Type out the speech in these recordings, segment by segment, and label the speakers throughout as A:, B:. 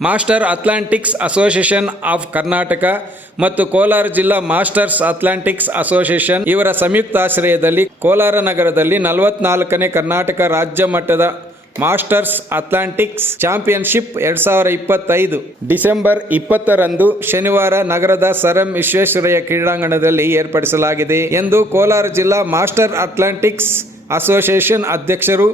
A: Master athletics association of Karnataka ಮತ್ತು ಕೋಲಾರ ಜಿಲ್ಲಾ masters ಅಥ್ಲಾಂಟಿಕ್ಸ್ association ಇವರ ಸಂಯುಕ್ತಾಶ್ರಯದಲ್ಲಿ ಕೋಲಾರ ನಗರದಲ್ಲಿ ನಲವತ್ನಾಲ್ಕನೇ ಕರ್ನಾಟಕ ರಾಜ್ಯ ಮಟ್ಟದ ಮಾಸ್ಟರ್ಸ್ ಅಥ್ಲಾಂಟಿಕ್ಸ್ ಚಾಂಪಿಯನ್ಶಿಪ್ ಎರಡ್ ಸಾವಿರ ಇಪ್ಪತ್ತೈದು. ಡಿಸೆಂಬರ್ ಇಪ್ಪತ್ತರಂದು ಶನಿವಾರ ನಗರದ ಸರ್ ವಿಶ್ವೇಶ್ವರಯ್ಯ ಕ್ರೀಡಾಂಗಣದಲ್ಲಿ ಏರ್ಪಡಿಸಲಾಗಿದೆ ಎಂದು ಕೋಲಾರ ಜಿಲ್ಲಾ ಮಾಸ್ಟರ್ ಅಥ್ಲಾಂಟಿಕ್ಸ್ ಅಸೋಸಿಯೇಷನ್ ಅಧ್ಯಕ್ಷರು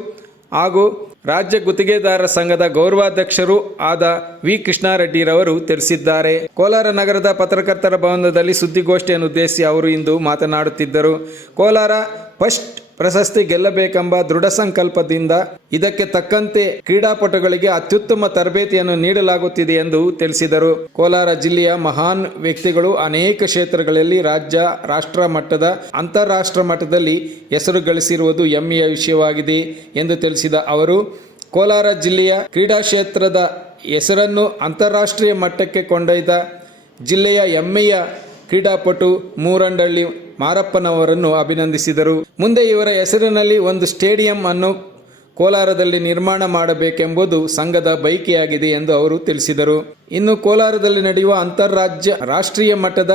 A: ಹಾಗೂ ರಾಜ್ಯ ಗುತ್ತಿಗೆದಾರರ ಸಂಘದ ಗೌರವಾಧ್ಯಕ್ಷರು ಆದ ವಿ. ಕೃಷ್ಣಾರೆಡ್ಡಿರವರು ತಿಳಿಸಿದ್ದಾರೆ. ಕೋಲಾರ ನಗರದ ಪತ್ರಕರ್ತರ ಭವನದಲ್ಲಿ ಸುದ್ದಿಗೋಷ್ಠಿಯನ್ನು ಉದ್ದೇಶಿಸಿ ಅವರು ಇಂದು ಮಾತನಾಡುತ್ತಿದ್ದರು. ಕೋಲಾರ ಫಸ್ಟ್ ಪ್ರಶಸ್ತಿ ಗೆಲ್ಲಬೇಕೆಂಬ ದೃಢ ಸಂಕಲ್ಪದಿಂದ ಇದಕ್ಕೆ ತಕ್ಕಂತೆ ಕ್ರೀಡಾಪಟುಗಳಿಗೆ ಅತ್ಯುತ್ತಮ ತರಬೇತಿಯನ್ನು ನೀಡಲಾಗುತ್ತಿದೆ ಎಂದು ತಿಳಿಸಿದರು. ಕೋಲಾರ ಜಿಲ್ಲೆಯ ಮಹಾನ್ ವ್ಯಕ್ತಿಗಳು ಅನೇಕ ಕ್ಷೇತ್ರಗಳಲ್ಲಿ ರಾಜ್ಯ, ರಾಷ್ಟ್ರ ಮಟ್ಟದ, ಅಂತಾರಾಷ್ಟ್ರ ಮಟ್ಟದಲ್ಲಿ ಹೆಸರು ಗಳಿಸಿರುವುದು ಹೆಮ್ಮೆಯ ವಿಷಯವಾಗಿದೆ ಎಂದು ತಿಳಿಸಿದ ಅವರು, ಕೋಲಾರ ಜಿಲ್ಲೆಯ ಕ್ರೀಡಾ ಕ್ಷೇತ್ರದ ಹೆಸರನ್ನು ಅಂತಾರಾಷ್ಟ್ರೀಯ ಮಟ್ಟಕ್ಕೆ ಕೊಂಡೊಯ್ದ ಜಿಲ್ಲೆಯ ಹೆಮ್ಮೆಯ ಕ್ರೀಡಾಪಟು ಮೂರಂಡಳ್ಳಿ ಮಾರಪ್ಪನವರನ್ನು ಅಭಿನಂದಿಸಿದರು. ಮುಂದೆ ಇವರ ಹೆಸರಿನಲ್ಲಿ ಒಂದು ಸ್ಟೇಡಿಯಂ ಅನ್ನು ಕೋಲಾರದಲ್ಲಿ ನಿರ್ಮಾಣ ಮಾಡಬೇಕೆಂಬುದು ಸಂಘದ ಬೈಕಿಯಾಗಿದೆ ಎಂದು ಅವರು ತಿಳಿಸಿದರು. ಇನ್ನು ಕೋಲಾರದಲ್ಲಿ ನಡೆಯುವ ಅಂತಾರಾಜ್ಯ ರಾಷ್ಟ್ರೀಯ ಮಟ್ಟದ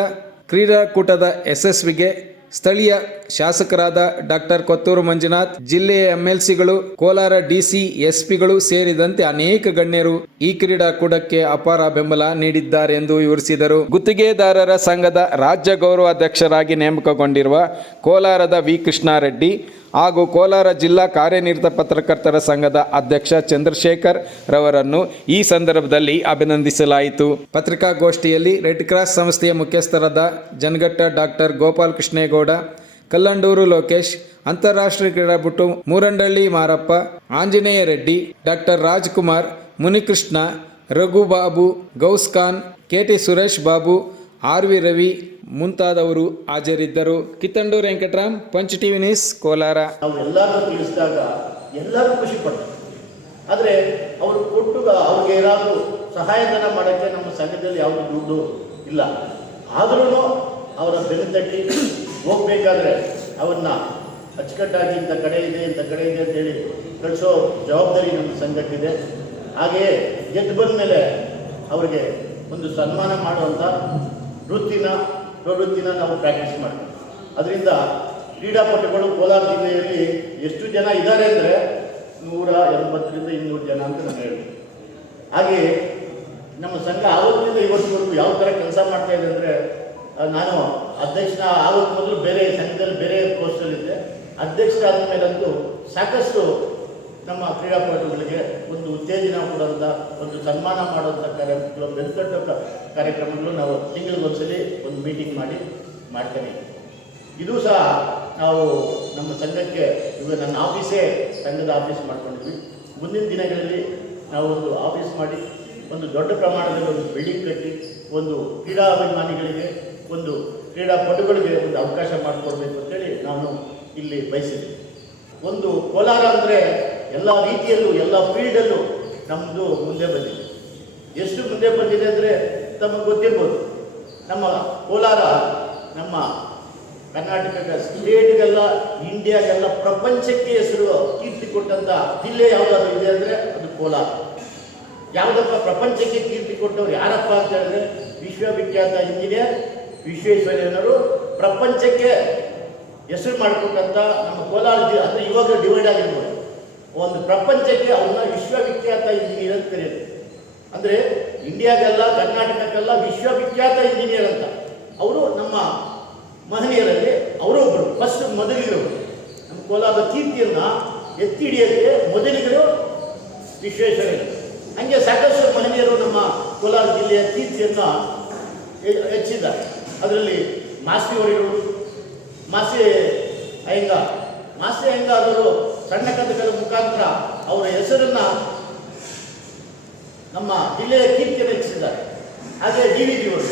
A: ಕ್ರೀಡಾಕೂಟದ ಯಶಸ್ವಿಗೆ ಸ್ಥಳೀಯ ಶಾಸಕರಾದ ಡಾಕ್ಟರ್ ಕೊತ್ತೂರು ಮಂಜುನಾಥ್, ಜಿಲ್ಲೆಯ ಎಂಎಲ್ಸಿಗಳು, ಕೋಲಾರ ಡಿಸಿ ಎಸ್ಪಿಗಳು ಸೇರಿದಂತೆ ಅನೇಕ ಗಣ್ಯರು ಈ ಕ್ರೀಡಾಕೂಟಕ್ಕೆ ಅಪಾರ ಬೆಂಬಲ ನೀಡಿದ್ದಾರೆ ಎಂದು ವಿವರಿಸಿದರು. ಗುತ್ತಿಗೆದಾರರ ಸಂಘದ ರಾಜ್ಯ ಗೌರವಾಧ್ಯಕ್ಷರಾಗಿ ನೇಮಕಗೊಂಡಿರುವ ಕೋಲಾರದ ವಿ ಕೃಷ್ಣಾರೆಡ್ಡಿ ಹಾಗೂ ಕೋಲಾರ ಜಿಲ್ಲಾ ಕಾರ್ಯನಿರತ ಪತ್ರಕರ್ತರ ಸಂಘದ ಅಧ್ಯಕ್ಷ ಚಂದ್ರಶೇಖರ್ ರವರನ್ನು ಈ ಸಂದರ್ಭದಲ್ಲಿ ಅಭಿನಂದಿಸಲಾಯಿತು. ಪತ್ರಿಕಾಗೋಷ್ಠಿಯಲ್ಲಿ ರೆಡ್ ಕ್ರಾಸ್ ಸಂಸ್ಥೆಯ ಮುಖ್ಯಸ್ಥರಾದ ಜನಘಟ್ಟ ಡಾಕ್ಟರ್ ಗೋಪಾಲ್ ಕೃಷ್ಣೇಗೌಡ, ಕಲ್ಲಂಡೂರು ಲೋಕೇಶ್, ಅಂತಾರಾಷ್ಟ್ರೀಯ ಕ್ರೀಡಾಪಟು Moorandalli Marappa, Anjaneya Reddy, doctor Rajkumar, Munikrishna, Raghubabu Gouskhan K T Suresh Babu, R V Ravi ಮುಂತಾದವರು ಹಾಜರಿದ್ದರು. Kittandur Venkatram, Punch TV news, Kolar.
B: ನಾವು ಎಲ್ಲರೂ ತಿಳಿಸಿದಾಗ ಎಲ್ಲರೂ ಖುಷಿ ಪಡ್ತಾರೆ ಆದರೆ ಅವರು ಕೊಟ್ಟು ಅವ್ರಿಗೆ ಏನಾದರೂ ಸಹಾಯಧನ ಮಾಡೋಕ್ಕೆ ನಮ್ಮ ಸಂಘದಲ್ಲಿ ಯಾವುದು ದುಡ್ಡು ಇಲ್ಲ. ಆದ್ರೂ ಅವರ ಬೆಲೆ ತಟ್ಟಿ ಹೋಗ್ಬೇಕಾದ್ರೆ ಅವನ್ನ ಅಚ್ಚುಕಟ್ಟಾಗಿ ಇಂಥ ಕಡೆ ಇದೆ, ಇಂಥ ಕಡೆ ಇದೆ ಅಂತೇಳಿ ಕಳಿಸೋ ಜವಾಬ್ದಾರಿ ನಮ್ಮ ಸಂಘಕ್ಕಿದೆ. ಹಾಗೆಯೇ ಗೆದ್ದು ಬಂದ ಮೇಲೆ ಅವರಿಗೆ ಒಂದು ಸನ್ಮಾನ ಮಾಡುವಂಥ ವೃತ್ತಿನ ಪ್ರವೃತ್ತಿನ ನಾವು ಪ್ರಾಕ್ಟೀಸ್ ಮಾಡ್ತೀವಿ. ಅದರಿಂದ ಕ್ರೀಡಾಪಟುಗಳು ಕೋಲಾರ ಜಿಲ್ಲೆಯಲ್ಲಿ ಎಷ್ಟು ಜನ ಇದ್ದಾರೆ ಅಂದರೆ ನೂರ ಎಂಬತ್ತರಿಂದ ಇನ್ನೂರು ಜನ ಅಂತ ನಾನು ಹೇಳ್ತೀನಿ. ಹಾಗೆ ನಮ್ಮ ಸಂಘ ಆವತ್ತಿನಿಂದ ಇವತ್ತಿವರೆಗೂ ಯಾವ ಥರ ಕೆಲಸ ಮಾಡ್ತಾ ಇದೆ ಅಂದರೆ ನಾನು ಅಧ್ಯಕ್ಷನ ಆವತ್ತು ಮೊದಲು ಬೇರೆ ಸಂಘದಲ್ಲಿ ಬೇರೆ ಪೋಸ್ಟಲ್ಲಿದ್ದೆ ಅಧ್ಯಕ್ಷರಾದ ಮೇಲಂತೂ ಸಾಕಷ್ಟು ನಮ್ಮ ಕ್ರೀಡಾಪಟುಗಳಿಗೆ ಒಂದು ಉತ್ತೇಜನ ಕೊಡುವಂಥ ಒಂದು ಸನ್ಮಾನ ಮಾಡುವಂಥ ಕಾರ್ಯಕ್ರಮಗಳು ಬೆನ್ಕಟ್ಟೋ ಕಾರ್ಯಕ್ರಮಗಳು ನಾವು ತಿಂಗಳಿಗೊಂದ್ಸಲಿ ಒಂದು ಮೀಟಿಂಗ್ ಮಾಡಿ ಮಾಡ್ತೇನೆ. ಇದು ಸಹ ನಾವು ನಮ್ಮ ಸಂಘಕ್ಕೆ ಇವಾಗ ನನ್ನ ಆಫೀಸೇ ಸಂಘದ ಆಫೀಸ್ ಮಾಡ್ಕೊಂಡಿದ್ವಿ. ಮುಂದಿನ ದಿನಗಳಲ್ಲಿ ನಾವು ಒಂದು ಆಫೀಸ್ ಮಾಡಿ ಒಂದು ದೊಡ್ಡ ಪ್ರಮಾಣದಲ್ಲಿ ಒಂದು ಬಿಲ್ಡಿಂಗ್ ಕಟ್ಟಿ ಒಂದು ಕ್ರೀಡಾ ಅಭಿಮಾನಿಗಳಿಗೆ, ಒಂದು ಕ್ರೀಡಾಪಟುಗಳಿಗೆ ಒಂದು ಅವಕಾಶ ಮಾಡಿಕೊಡ್ಬೇಕು ಅಂತೇಳಿ ನಾನು ಇಲ್ಲಿ ಬಯಸಿದ್ದೆ. ಒಂದು ಕೋಲಾರ ಅಂದರೆ ಎಲ್ಲ ರೀತಿಯಲ್ಲೂ, ಎಲ್ಲ ಫೀಲ್ಡಲ್ಲೂ ನಮ್ಮದು ಮುಂದೆ ಬಂದಿದೆ. ಎಷ್ಟು ಮುಂದೆ ಬಂದಿದೆ ಅಂದರೆ ತಮಗೆ ಗೊತ್ತಿರ್ಬೋದು. ನಮ್ಮ ಕೋಲಾರ, ನಮ್ಮ ಕರ್ನಾಟಕದ ಸ್ಟೇಟ್ಗೆಲ್ಲ ಇಂಡಿಯಾಗೆಲ್ಲ ಪ್ರಪಂಚಕ್ಕೆ ಹೆಸರು ಕೀರ್ತಿ ಕೊಟ್ಟಂಥ ಜಿಲ್ಲೆ ಯಾವುದಾದ್ರು ಇದೆ ಅಂದರೆ ಅದು ಕೋಲಾರ. ಯಾವುದಪ್ಪ ಪ್ರಪಂಚಕ್ಕೆ ಕೀರ್ತಿ ಕೊಟ್ಟವ್ರು ಯಾರಪ್ಪ ಅಂತ ಹೇಳಿದ್ರೆ ವಿಶ್ವವಿಖ್ಯಾತ ಇಂಜಿನಿಯರ್ ವಿಶ್ವೇಶ್ವರಯ್ಯನವರು ಪ್ರಪಂಚಕ್ಕೆ ಹೆಸರು ಮಾಡಿಕೊಟ್ಟಂಥ ನಮ್ಮ ಕೋಲಾರ ಜಿ ಅಂದರೆ ಇವಾಗ ಡಿವೈಡ್ ಆಗಿರ್ಬೋದು. ಒಂದು ಪ್ರಪಂಚಕ್ಕೆ ಅವನ್ನ ವಿಶ್ವವಿಖ್ಯಾತ ಇಂಜಿನಿಯರ್ ಅಂತ ಕರೆಯೋದು ಅಂದರೆ ಇಂಡಿಯಾಗೆಲ್ಲ ಕರ್ನಾಟಕಕ್ಕೆಲ್ಲ ವಿಶ್ವವಿಖ್ಯಾತ ಇಂಜಿನಿಯರ್ ಅಂತ. ಅವರು ನಮ್ಮ ಮಹನೀಯರಲ್ಲಿ ಅವರೊಬ್ಬರು ಫಸ್ಟ್ ಮೊದಲಿಗರು ನಮ್ಮ ಕೋಲಾರದ ಕೀರ್ತಿಯನ್ನು ಎತ್ತಿ ಹಿಡಿಯೋಕ್ಕೆ ಮೊದಲಿಗರು ವಿಶ್ವೇಶ್ವರಯ್ಯ ಹಂಗೆ ಸಾಕಷ್ಟು ಮಹನೀಯರು ನಮ್ಮ ಕೋಲಾರ ಜಿಲ್ಲೆಯ ಕೀರ್ತಿಯನ್ನು ಹೆಚ್ಚಿದ್ದಾರೆ. ಅದರಲ್ಲಿ ಮಾಸಿ ಹೊಡೆಯವರು ಮಾಸಿ ಅಯ್ಯಂಗ ಮಾಸಿ ಅಯ್ಯಂಗ ಅವರು ಸಣ್ಣ ಕಥೆಗಳ ಮುಖಾಂತರ ಅವರ ಹೆಸರನ್ನು ನಮ್ಮ ಜಿಲ್ಲೆಯ ಕೀರ್ತಿ ಹೆಚ್ಚಿಸಿದ್ದಾರೆ. ಹಾಗೆ ಡಿ ವಿ ಜಿಯವರು.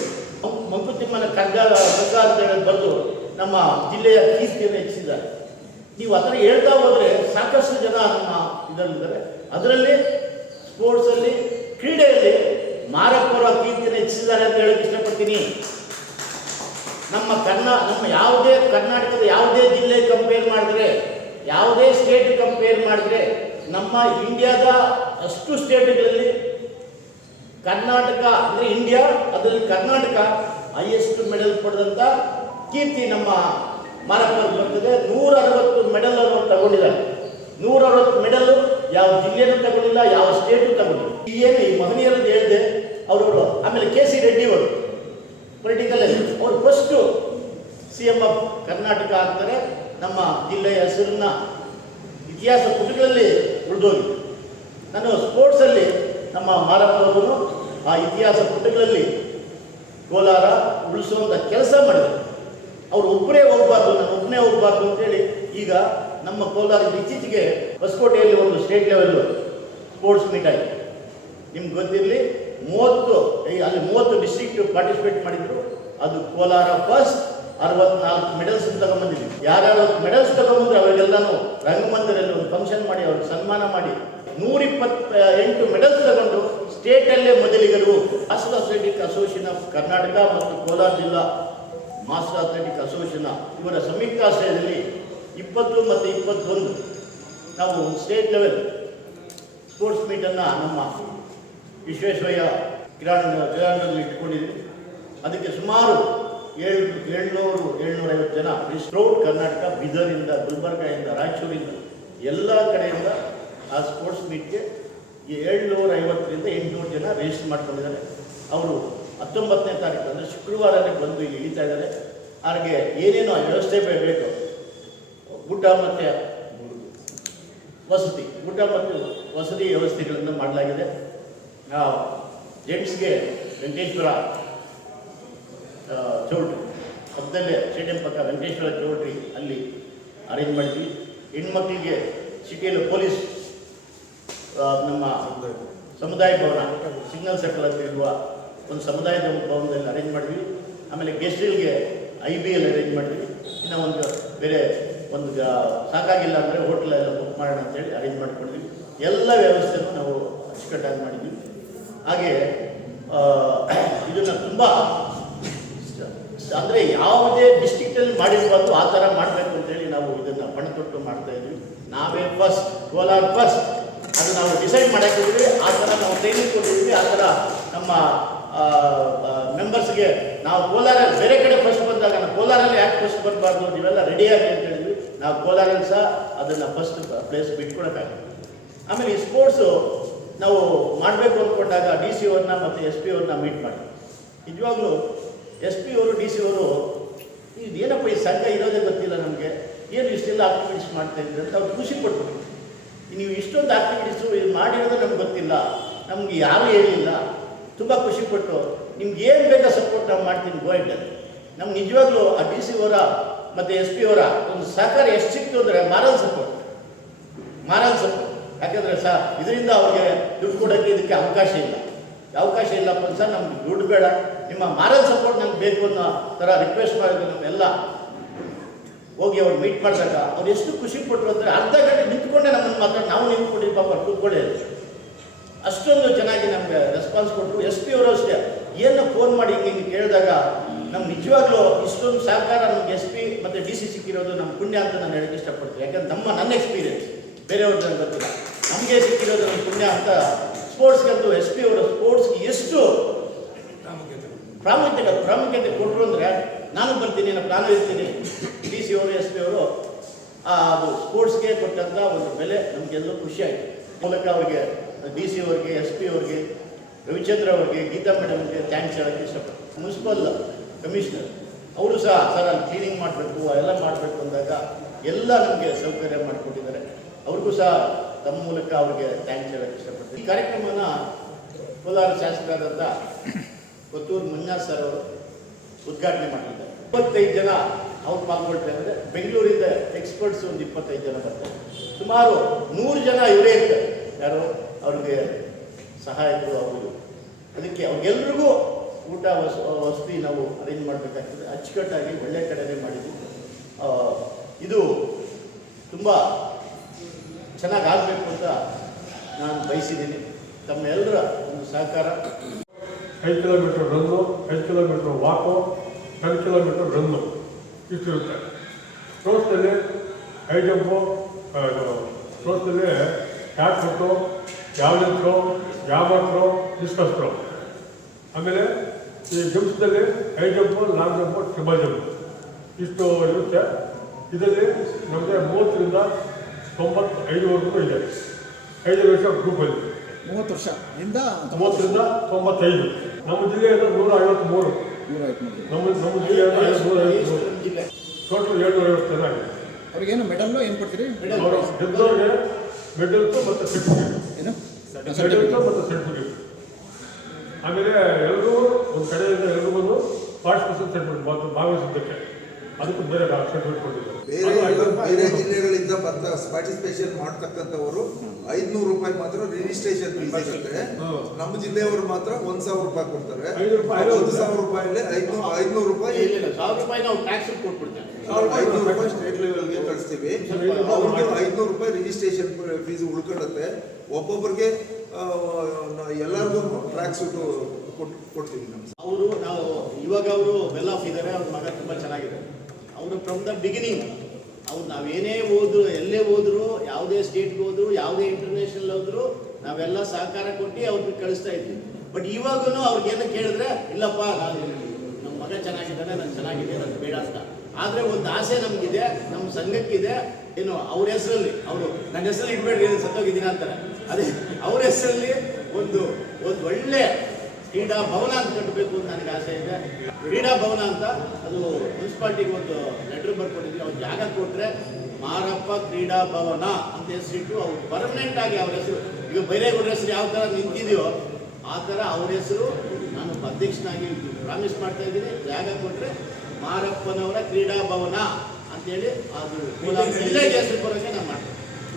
B: ಮಂಕುತಿಮ್ಮನ ಕಗ್ಗಾಲ ಕಗ್ಗ ಅಂತ ಬರೆದು ನಮ್ಮ ಜಿಲ್ಲೆಯ ಕೀರ್ತಿಯನ್ನು ಹೆಚ್ಚಿಸಿದ್ದಾರೆ. ನೀವು ಅದನ್ನು ಹೇಳ್ತಾ ಹೋದರೆ ಸಾಕಷ್ಟು ಜನ ನಮ್ಮ ಇದರಲ್ಲಿದ್ದಾರೆ. ಅದರಲ್ಲಿ ಸ್ಪೋರ್ಟ್ಸಲ್ಲಿ, ಕ್ರೀಡೆಯಲ್ಲಿ ಮಾರಪ್ಪರ ಕೀರ್ತಿಯನ್ನು ಹೆಚ್ಚಿಸಿದ್ದಾರೆ ಅಂತ ಹೇಳಕ್ಕೆ ಇಷ್ಟಪಡ್ತೀನಿ. ನಮ್ಮ ಕರ್ನಾ, ನಮ್ಮ ಯಾವುದೇ ಕರ್ನಾಟಕದ ಯಾವುದೇ ಜಿಲ್ಲೆ ಕಂಪೇರ್ ಮಾಡಿದ್ರೆ ಯಾವುದೇ ಸ್ಟೇಟ್ ಕಂಪೇರ್ ಮಾಡಿದ್ರೆ ನಮ್ಮ ಇಂಡಿಯಾದ ಅಷ್ಟು ಸ್ಟೇಟ್ಗಳಲ್ಲಿ ಕರ್ನಾಟಕ ಅಂದರೆ ಇಂಡಿಯಾ ಅದರಲ್ಲಿ ಕರ್ನಾಟಕ ಹೈಯೆಸ್ಟ್ ಮೆಡಲ್ ಪಡೆದಂಥ ಕೀರ್ತಿ ನಮ್ಮ ಮಾರಪ್ಪಲ್ಲಿ ಬರ್ತದೆ. ನೂರ ಅರವತ್ತು ಮೆಡಲ್ ಅವರು ತಗೊಂಡಿದ್ದಾರೆ. ನೂರ ಅರವತ್ತು ಮೆಡಲ್ ಯಾವ ಜಿಲ್ಲೆಯನ್ನು ತಗೊಂಡಿಲ್ಲ, ಯಾವ ಸ್ಟೇಟು ತಗೊಂಡಿಲ್ಲ. ಏನು ಈ ಮಹನೀಯರದ್ದು ಹೇಳಿದೆ ಅವರುಗಳು ಆಮೇಲೆ ಕೆ ಸಿ ರೆಡ್ಡಿ ಅವರು ಪೊಲಿಟಿಕಲ್ ಅವರು first C M of Karnataka ಅಂತಾರೆ ನಮ್ಮ ಜಿಲ್ಲೆಯ ಹೆಸರನ್ನ ಇತಿಹಾಸ ಪುಟಗಳಲ್ಲಿ ಉಳಿದೋಗಿ. ನಾನು ಸ್ಪೋರ್ಟ್ಸಲ್ಲಿ ನಮ್ಮ ಮಾರಪ್ಪವರು ಆ ಇತಿಹಾಸ ಪುಟಗಳಲ್ಲಿ ಕೋಲಾರ ಉಳಿಸುವಂಥ ಕೆಲಸ ಮಾಡಿದರು ಅವ್ರು ಒಬ್ಬರೇ ಹೋಗ್ಬಾರ್ದು, ನಾನು ಒಬ್ಬನೇ ಹೋಗಬಾರ್ದು ಅಂತೇಳಿ ಈಗ ನಮ್ಮ ಕೋಲಾರ ಇತ್ತೀಚೆಗೆ ಹೊಸಕೋಟೆಯಲ್ಲಿ ಒಂದು ಸ್ಟೇಟ್ ಲೆವೆಲ್ ಸ್ಪೋರ್ಟ್ಸ್ ಮೀಟ್ ಆಯಿತು. ನಿಮ್ಗೆ ಗೊತ್ತಿರಲಿ, ಮೂವತ್ತು ಅಲ್ಲಿ ಮೂವತ್ತು ಡಿಸ್ಟ್ರಿಕ್ಟ್ ಪಾರ್ಟಿಸಿಪೇಟ್ ಮಾಡಿದ್ರು. ಅದು ಕೋಲಾರ ಫಸ್ಟ್ ಅರವತ್ನಾಲ್ಕು ಮೆಡಲ್ಸ್ ತಗೊಂಬಂದಿದ್ವಿ ಯಾರ್ಯಾರು ಮೆಡಲ್ಸ್ ತಗೊಂಬಂದ್ರೆ ಅವರಿಗೆಲ್ಲಾನು ರಂಗಮಂದಿರಲ್ಲಿ ಒಂದು ಫಂಕ್ಷನ್ ಮಾಡಿ, ಅವ್ರಿಗೆ ಸನ್ಮಾನ ಮಾಡಿ ನೂರಿಪ್ಪತ್ತ ಎಂಟು ಮೆಡಲ್ಸ್ ತಗೊಂಡು ಸ್ಟೇಟಲ್ಲೇ ಮೊದಲಿಗರು ಅಸಲ್ ಅಥ್ಲೆಟಿಕ್ ಅಸೋಸಿಯೇಷನ್ ಆಫ್ ಕರ್ನಾಟಕ ಮತ್ತು ಕೋಲಾರ ಜಿಲ್ಲಾ ಮಾಸ್ಟರ್ ಅಥ್ಲೆಟಿಕ್ ಅಸೋಸಿಯೇಷನ್ ಇವರ ಸಂಯುಕ್ತಾಶ್ರಯದಲ್ಲಿ ಇಪ್ಪತ್ತು ಮತ್ತು ಇಪ್ಪತ್ತೊಂದು ನಾವು ಸ್ಟೇಟ್ ಲೆವೆಲ್ ಸ್ಪೋರ್ಟ್ಸ್ ಮೀಟನ್ನು ನಮ್ಮ ವಿಶ್ವೇಶ್ವರಯ್ಯ ಕ್ರೀಡಾಂಗ ಕ್ರೀಡಾಂಗಣದಲ್ಲಿ ಇಟ್ಕೊಂಡಿದ್ವಿ. ಅದಕ್ಕೆ ಸುಮಾರು ಏಳು, ಏಳ್ನೂರು, ಏಳ್ನೂರೈವತ್ತು ಜನ ಥ್ರೌಟ್ ಕರ್ನಾಟಕ ಬೀದರಿಂದ ಗುಲ್ಬರ್ಗದಿಂದ ರಾಯಚೂರಿಂದ, ಎಲ್ಲ ಕಡೆಯಿಂದ ಆ ಸ್ಪೋರ್ಟ್ಸ್ ಮೀಟ್ಗೆ ಏಳ್ನೂರ ಐವತ್ತರಿಂದ ಎಂಟುನೂರು ಜನ ರಿಜಿಸ್ಟರ್ ಮಾಡ್ಕೊಂಡಿದ್ದಾರೆ. ಅವರು ಹತ್ತೊಂಬತ್ತನೇ ತಾರೀಕು, ಅಂದರೆ ಶುಕ್ರವಾರನೇ ಬಂದು ಇಲ್ಲಿ ಇಳಿತಾ ಇದ್ದಾರೆ. ಅವ್ರಿಗೆ ಏನೇನೋ ವ್ಯವಸ್ಥೆ ಬೇಕು. ಊಟ ಮತ್ತು ವಸತಿ, ಊಟ ಮತ್ತು ವಸತಿ ವ್ಯವಸ್ಥೆಗಳನ್ನು ಮಾಡಲಾಗಿದೆ. ಜೆಂಟ್ಸ್ಗೆ ವೆಂಕಟೇಶ್ವರ ಚೌಲ್ಟ್ರಿ. ಪಕ್ಕದಲ್ಲೇ ಸ್ಟೇಡಿಯಂ ಪಕ್ಕ ವೆಂಕಟೇಶ್ವರ ಚೌಲ್ಟ್ರಿ ಅಲ್ಲಿ ಅರೇಂಜ್ ಮಾಡಿದ್ವಿ. ಹೆಣ್ಮಕ್ಳಿಗೆ ಸಿಟಿಯಲ್ಲಿ ಪೊಲೀಸ್ ನಮ್ಮ ಸಮುದಾಯ ಭವನ ಸಿಗ್ನಲ್ ಸರ್ಕಲ್ ಅಂತ ಇರುವ ಒಂದು ಸಮುದಾಯದ ಭವನದಲ್ಲಿ ಅರೇಂಜ್ ಮಾಡಿದ್ವಿ. ಆಮೇಲೆ ಗೆಸ್ಟ್ಗಳಿಗೆ ಐ ಬಿ ಎಲ್ ಅರೇಂಜ್ ಮಾಡಿದ್ವಿ. ಇನ್ನು ಒಂದು ಬೇರೆ ಒಂದು ಸಾಕಾಗಿಲ್ಲ ಅಂದರೆ ಹೋಟ್ಲೆಲ್ಲ ಬುಕ್ ಮಾಡೋಣ ಅಂತೇಳಿ ಅರೇಂಜ್ ಮಾಡಿಕೊಂಡ್ವಿ. ಎಲ್ಲ ವ್ಯವಸ್ಥೆನೂ ನಾವು ಅಚ್ಚುಕಟ್ಟಾಗಿ ಮಾಡಿದ್ವಿ. ಹಾಗೆ ಇದನ್ನು ತುಂಬ ಅಂದರೆ ಯಾವುದೇ ಡಿಸ್ಟಿಕ್ಟಲ್ಲಿ ಮಾಡಿರ್ಬಾರ್ದು ಆ ಥರ ಮಾಡಬೇಕು ಅಂತೇಳಿ ನಾವು ಇದನ್ನು ಪಣ ತೊಟ್ಟು ಮಾಡ್ತಾ ಇದ್ವಿ. ನಾವೇ ಫಸ್ಟ್ ಕೋಲಾರ್ ಫಸ್ಟ್ ಅದು ನಾವು ಡಿಸೈಡ್ ಮಾಡಿದ್ವಿ ಆ ಥರ ನಾವು ಟ್ರೈನಿಂಗ್ ಕೊಟ್ಟಿದ್ವಿ. ಆ ಥರ ನಮ್ಮ ಮೆಂಬರ್ಸ್ಗೆ ನಾವು ಕೋಲಾರ ಬೇರೆ ಕಡೆ ಫಸ್ಟ್ ಬಂದಾಗ ನಾವು ಕೋಲಾರಲ್ಲಿ ಯಾಕೆ ಫಸ್ಟ್ ಬರಬಾರ್ದು? ನೀವೆಲ್ಲ ರೆಡಿಯಾಗಿ ಅಂತ ಹೇಳಿದ್ವಿ. ನಾವು ಕೋಲಾರಲ್ಲಿ ಸಹ ಅದನ್ನು ಫಸ್ಟ್ ಪ್ಲೇಸ್ ಬಿಟ್ಕೊಡೋಕ್ಕಾಗಲ್ಲ. ಆಮೇಲೆ ಈ ಸ್ಪೋರ್ಟ್ಸು ನಾವು ಮಾಡಬೇಕು ಅಂದ್ಕೊಂಡಾಗ ಡಿ ಸಿ ಅವ್ರನ್ನ ಮತ್ತು ಎಸ್ ಪಿ ಅವ್ರನ್ನ ಮೀಟ್ ಮಾಡಿ ನಿಜವಾಗ್ಲೂ ಎಸ್ ಪಿ ಅವರು, ಡಿ ಸಿ ಅವರು ಇದು ಏನಪ್ಪ ಈ ಸಂಘ ಇರೋದೇ ಗೊತ್ತಿಲ್ಲ ನಮಗೆ. ಏನು ಇಷ್ಟೆಲ್ಲ ಆಕ್ಟಿವಿಟೀಸ್ ಮಾಡ್ತಾ ಇದ್ರೆ ಅಂತ ಅವ್ರು ಖುಷಿ ಪಟ್ರು ನೀವು ಇಷ್ಟೊಂದು ಆಕ್ಟಿವಿಟೀಸು ಇದು ಮಾಡಿರೋದು ನಮ್ಗೆ ಗೊತ್ತಿಲ್ಲ. ನಮ್ಗೆ ಯಾರು ಹೇಳಿಲ್ಲ. ತುಂಬ ಖುಷಿಪಟ್ಟು ನಿಮ್ಗೆ ಏನು ಬೇಕೋ ಸಪೋರ್ಟ್ ನಾವು ಮಾಡ್ತೀನಿ ಗೋಲ್ಡ್ ನಮ್ಗೆ ನಿಜವಾಗ್ಲೂ ಆ ಡಿ ಸಿ ಅವರ ಮತ್ತು ಎಸ್ ಪಿ ಅವರ ಒಂದು ಸಹಕಾರ ಎಷ್ಟು ಸಿಕ್ತು ಅಂದರೆ ಮಾರಲ್ ಸಪೋರ್ಟ್ ಮಾರಲ್ ಸಪೋರ್ಟ್ ಯಾಕಂದರೆ ಸರ್ ಇದರಿಂದ ಅವ್ರಿಗೆ ದುಡ್ಡು ಕೊಡೋಕ್ಕೆ ಇದಕ್ಕೆ ಅವಕಾಶ ಇಲ್ಲ. ಅವಕಾಶ ಇಲ್ಲಪ್ಪ ಸರ್ ನಮ್ಗೆ ದುಡ್ಡು ಬೇಡ. ನಿಮ್ಮ ಮಾರಲ್ ಸಪೋರ್ಟ್ ನಮ್ಗೆ ಬೇಕು ಅನ್ನೋ ಥರ ರಿಕ್ವೆಸ್ಟ್ ಮಾಡಿದ್ರು ನಮ್ಮೆಲ್ಲ. ಹೋಗಿ ಅವ್ರು ಮೀಟ್ ಮಾಡಿದಾಗ ಅವ್ರು ಎಷ್ಟು ಖುಷಿ ಪಟ್ಟರು ಅಂದರೆ ಅರ್ಧ ಗಂಟೆ ನಿಂತ್ಕೊಂಡೆ ನಮ್ಮನ್ನು ಮಾತಾಡಿ, ನಾವು ನಿಂತ್ಕೊಂಡಿದ್ದು ಪಾಪ ಕೂತ್ಕೊಳ್ಳಿ ಅಷ್ಟೊಂದು ಚೆನ್ನಾಗಿ ನಮಗೆ ರೆಸ್ಪಾನ್ಸ್ ಕೊಟ್ಟರು ಎಸ್ ಪಿ ಅವರು ಅಷ್ಟೇ. ಏನು ಫೋನ್ ಮಾಡಿ ಹಿಂಗೆ ಹಿಂಗೆ ಕೇಳಿದಾಗ ನಮ್ಗೆ ನಿಜವಾಗ್ಲೂ ಇಷ್ಟೊಂದು ಸಹಕಾರ ನಮ್ಗೆ ಎಸ್ ಪಿ ಮತ್ತು ಡಿ ಸಿ ಸಿಕ್ಕಿರೋದು ನಮ್ಮ ಪುಣ್ಯ ಅಂತ ನಾನು ಹೇಳಕ್ಕೆ ಇಷ್ಟಪಡ್ತೀನಿ. ಯಾಕಂದ್ರೆ ನಮ್ಮ, ನನ್ನ ಎಕ್ಸ್ಪೀರಿಯನ್ಸ್ ಬೇರೆಯವ್ರದ್ದು ನನಗೆ ಗೊತ್ತಿಲ್ಲ. ನಮಗೆ ಸಿಕ್ಕಿರೋದು ನಮ್ಮ ಪುಣ್ಯ ಅಂತ ಸ್ಪೋರ್ಟ್ಸ್ಗಂತೂ ಎಸ್ ಪಿ ಅವರು ಸ್ಪೋರ್ಟ್ಸ್ಗೆ ಎಷ್ಟು ಪ್ರಾಮುಖ್ಯತೆ ಪ್ರಾಮುಖ್ಯತೆ ಕೊಟ್ಟರು ಅಂದರೆ ನಾನು ಬರ್ತೀನಿ ನಾನು ನಾನು ಇರ್ತೀನಿ. ಡಿ ಸಿ ಅವರು ಎಸ್ ಪಿ ಅವರು ಆ, ಅದು ಸ್ಪೋರ್ಟ್ಸ್ಗೆ ಕೊಟ್ಟಂಥ ಒಂದು ಬೆಲೆ ನಮಗೆಲ್ಲೂ ಖುಷಿ ಆಯಿತು. ಮೂಲಕ ಅವರಿಗೆ ಡಿ ಸಿ ಅವರಿಗೆ ಎಸ್ ಪಿ ಅವ್ರಿಗೆ ರವಿಚಂದ್ರ ಅವ್ರಿಗೆ ಗೀತಾ ಮೇಡಮ್ಗೆ ಥ್ಯಾಂಕ್ಸ್ ಹೇಳೋಕ್ಕೆ ಇಷ್ಟಪಡ್ತೀನಿ. ಮುನ್ಸಿಪಲ್ ಕಮಿಷನರ್ ಅವರು ಸಹ ಸರ್ ಅಲ್ಲಿ ಕ್ಲೀನಿಂಗ್ ಮಾಡಬೇಕು ಎಲ್ಲ ಮಾಡಬೇಕು ಅಂದಾಗ ಎಲ್ಲ ನಮಗೆ ಸೌಕರ್ಯ ಮಾಡಿಕೊಟ್ಟಿದ್ದಾರೆ. ಅವ್ರಿಗೂ ಸಹ ತಮ್ಮ ಮೂಲಕ ಅವ್ರಿಗೆ ಥ್ಯಾಂಕ್ಸ್ ಹೇಳೋಕ್ಕೆ ಇಷ್ಟಪಡ್ತೀನಿ. ಈ ಕಾರ್ಯಕ್ರಮನ ಕೋಲಾರ ಶಾಸಕರಾದಂಥ ಕೊತ್ತೂರು ಮಂಜಾಸ್ ಸರ್ ಅವರು ಉದ್ಘಾಟನೆ ಮಾಡಿದ್ದಾರೆ ಇಪ್ಪತ್ತೈದು ಜನ ಅವ್ರು ಪಾಲ್ಗೊಳ್ತಾ ಅಂದರೆ ಬೆಂಗಳೂರಿಂದ ಎಕ್ಸ್ಪರ್ಟ್ಸ್ ಒಂದು ಇಪ್ಪತ್ತೈದು ಜನ ಬರ್ತಾರೆ. ಸುಮಾರು ನೂರು ಜನ ಇವರೇ ಇರ್ತಾರೆ. ಯಾರು? ಅವ್ರಿಗೆ ಸಹಾಯಕರು ಅವರು. ಅದಕ್ಕೆ ಅವ್ರಿಗೆಲ್ರಿಗೂ ಊಟ ವಸ, ವಸತಿ ನಾವು ಅರೇಂಜ್ ಮಾಡಬೇಕಾಗ್ತದೆ. ಅಚ್ಚುಕಟ್ಟಾಗಿ ಒಳ್ಳೆ ಕಡೆಯೇ ಮಾಡಿದ್ವಿ ಇದು ತುಂಬ ಚೆನ್ನಾಗಿ ಆಗಬೇಕು ಅಂತ ನಾನು ಬಯಸಿದ್ದೀನಿ. ತಮ್ಮೆಲ್ಲರ ಒಂದು ಸಹಕಾರ.
C: ಐದು ಕಿಲೋಮೀಟ್ರ್ ರನ್ನು ಐದು kilometre walk ten kilometre run ಇಷ್ಟಿರುತ್ತೆ. ಸ್ಪೋರ್ಟ್ಸಲ್ಲಿ ಹೈ ಜಂಪು ಸ್ಪೋರ್ಟ್ಸಲ್ಲಿ ಕ್ಯಾಟ್ ಕೊಟ್ಟು ಜಾವ್ಲಿನ್ ಥ್ರೋ ಜಾಬರ್ ಥ್ರೋ ಡಿಸ್ಕಸ್ ಥ್ರೋ ಆಮೇಲೆ ಈ ಜಂಪ್ಸ್ದಲ್ಲಿ high jump, long jump triple jump. ಇಷ್ಟು ಇರುತ್ತೆ. ಇದರಲ್ಲಿ ನಮಗೆ ಮೂವತ್ತರಿಂದ ತೊಂಬತ್ತೈದುವರೆಗೂ ಇದೆ. ಐದು ವರ್ಷ ಗ್ರೂಪಲ್ಲಿ
D: ಮೂವತ್ತು ವರ್ಷ. ಇಂದ
C: ಮೂವತ್ತರಿಂದ ತೊಂಬತ್ತೈದು. ನಮ್ಮ ಜಿಲ್ಲೆಯಿಂದ ನೂರ ಐವತ್ತ್ಮೂರು
D: ನೂರ ಐವತ್ಮೂರು.
C: ನಮ್ಮ ನಮ್ಮ ಜಿಲ್ಲೆಯಿಂದ ನೂರ
B: ಜಿಲ್ಲೆ.
C: ಟೋಟಲ್ ಏಳ್ನೂರ ಐವತ್ತು ಜನ ಆಗಿದೆ.
D: ಅವ್ರಿಗೇನು ಮೆಡಲ್ಲು ಏನು ಕೊಡ್ತೀರಿ?
C: ಮೆಡಲ್ ಗೆದ್ದವ್ರಿಗೆ ಮೆಡಲ್ಸು ಮತ್ತು ಸರ್ಟಿಫಿಕೇಟ್
D: ಏನು?
C: ಮೆಡಲ್ಸು ಮತ್ತು ಸರ್ಟಿಫಿಕೇಟ್ ಆಮೇಲೆ ಎಲ್ಲರೂ ಒಂದು ಕಡೆಯಿಂದ ಎಲ್ಲರೂ ಬಂದು ಪಾರ್ಟಿಸಿಪೇಷನ್ ಸರ್ಟಿಫಿಕೇಟ್ ಭಾಗವಹಿಸಿದ್ದಕ್ಕೆ. ಅದಕ್ಕೂ ಬೇರೆ
E: ಬೇರೆ
C: ರೂಪಾಯಿ-
E: ಬೇರೆ ಜಿಲ್ಲೆಗಳಿಂದ ಬರ್ತಾ ಪಾರ್ಟಿಸಿಪೇಷನ್ ಮಾಡ್ತಕ್ಕಂಥವರು ಐದ್ನೂರು ರೂಪಾಯಿ ಮಾತ್ರ ರಿಜಿಸ್ಟ್ರೇಷನ್ ಫೀಸ್ ಇರುತ್ತೆ. ನಮ್ಮ ಜಿಲ್ಲೆಯವರು ಮಾತ್ರ ಒಂದ್ ಸಾವಿರ ರೂಪಾಯಿ ಕೊಡ್ತಾರೆ.
C: ರೂಪಾಯಿ,
E: ಒಂದು
C: ರೂಪಾಯಿ.
E: ಸಾವಿರ ರೂಪಾಯಿಲೆ ಐದ್ನೂರು ಐದ್ನೂರು ರೂಪಾಯಿ
B: ಇಲ್ಲ ಇಲ್ಲ ಸಾವಿರ ರೂಪಾಯಿ ನಾವು ಟ್ಯಾಕ್ಸ್ ಕೊಟ್ಬಿಡ್ತೇವೆ.
E: ಐದ್ನೂರು ರೂಪಾಯಿ ಸ್ಟೇಟ್ ಲೆವೆಲ್ಗೆ ಕಳಿಸ್ತೀವಿ. ಅವ್ರಿಗೆ ಐದ್ನೂರು ರೂಪಾಯಿ ರಿಜಿಸ್ಟ್ರೇಷನ್ ಫೀಸ್ ಉಳ್ಕೊಳ್ಳುತ್ತೆ. ಒಬ್ಬೊಬ್ಬರಿಗೆ ಎಲ್ಲರಿಗೂ ಟ್ರ್ಯಾಕ್ ಸೂಟ್ ಕೊಡ್ತೀವಿ
B: ಅವರು ನಾವು ಇವಾಗ ಅವರು ವೆಲ್ ಆಫ್ ಇದ್ದಾರೆ ಅವ್ರ ಮಗ ತುಂಬಾ ಚೆನ್ನಾಗಿದೆ. ಅವರು ಫ್ರಮ್ ದ ಬಿಗಿನಿಂಗ್ ಅವ್ರು ನಾವೇನೇ ಹೋದ್ರು, ಎಲ್ಲೇ ಹೋದ್ರು, ಯಾವುದೇ ಸ್ಟೇಟ್ಗೆ ಹೋದ್ರು, ಯಾವುದೇ ಇಂಟರ್ನ್ಯಾಷನಲ್ ಹೋದ್ರು, ನಾವೆಲ್ಲ ಸಹಕಾರ ಕೊಟ್ಟು ಅವ್ರಿಗೆ ಕಳಿಸ್ತಾ ಇದ್ವಿ. ಬಟ್ ಇವಾಗೂ ಅವ್ರಿಗೇನು ಕೇಳಿದ್ರೆ ಇಲ್ಲಪ್ಪ ನಮ್ಮ ಮಗ ಚೆನ್ನಾಗಿದ್ದಾನೆ ನಾನು ಚೆನ್ನಾಗಿದೆ ನನ್ನ ಬೇಡ ಅಂತ. ಆದರೆ ಒಂದು ಆಸೆ ನಮಗಿದೆ ನಮ್ಮ ಸಂಘಕ್ಕಿದೆ. ಏನು, ಅವ್ರ ಹೆಸರಲ್ಲಿ, ಅವರು ನನ್ನ ಹೆಸರಲ್ಲಿ ಇಡಬೇಡ್ರಿ ಸತ್ತೋಗಿದ್ದೀನಿ ಅಂತಾರೆ. ಅದೇ, ಅವ್ರ ಹೆಸರಲ್ಲಿ ಒಂದು ಒಂದು ಒಳ್ಳೆ ಕ್ರೀಡಾ ಭವನ ಅಂತ ಕಟ್ಟಬೇಕು ಅಂತ ನನಗೆ ಆಸೆ ಇದೆ. ಕ್ರೀಡಾ ಭವನ ಅಂತ ಅದು ಮುನ್ಸಿಪಾಲ್ಟಿಗೆ ಒಂದು ಲೆಟರ್ ಬರ್ಕೊಂಡಿದ್ವಿ ಅವ್ರು ಜಾಗ ಕೊಟ್ಟರೆ ಮಾರಪ್ಪ ಕ್ರೀಡಾ ಭವನ ಅಂತ ಹೆಸರಿಟ್ಟು ಅವ್ರು ಪರ್ಮನೆಂಟ್ ಆಗಿ ಅವ್ರ ಹೆಸರು, ಈಗ ಬೈರೇಗೌಡರ ಹೆಸರು ಯಾವ ಥರ ನಿಂತಿದೆಯೋ ಆ ಥರ ಅವ್ರ ಹೆಸರು ನಾನು ಅಧ್ಯಕ್ಷನಾಗಿ ಪ್ರಾಮಿಸ್ ಮಾಡ್ತಾ ಇದ್ದೀನಿ. ಜಾಗ ಕೊಟ್ಟರೆ ಮಾರಪ್ಪನವರ ಕ್ರೀಡಾ ಭವನ ಅಂತೇಳಿ ಅದು ಹೆಸರು ಬರೋಕ್ಕೆ ನಾನು ಮಾಡ್ತೀನಿ.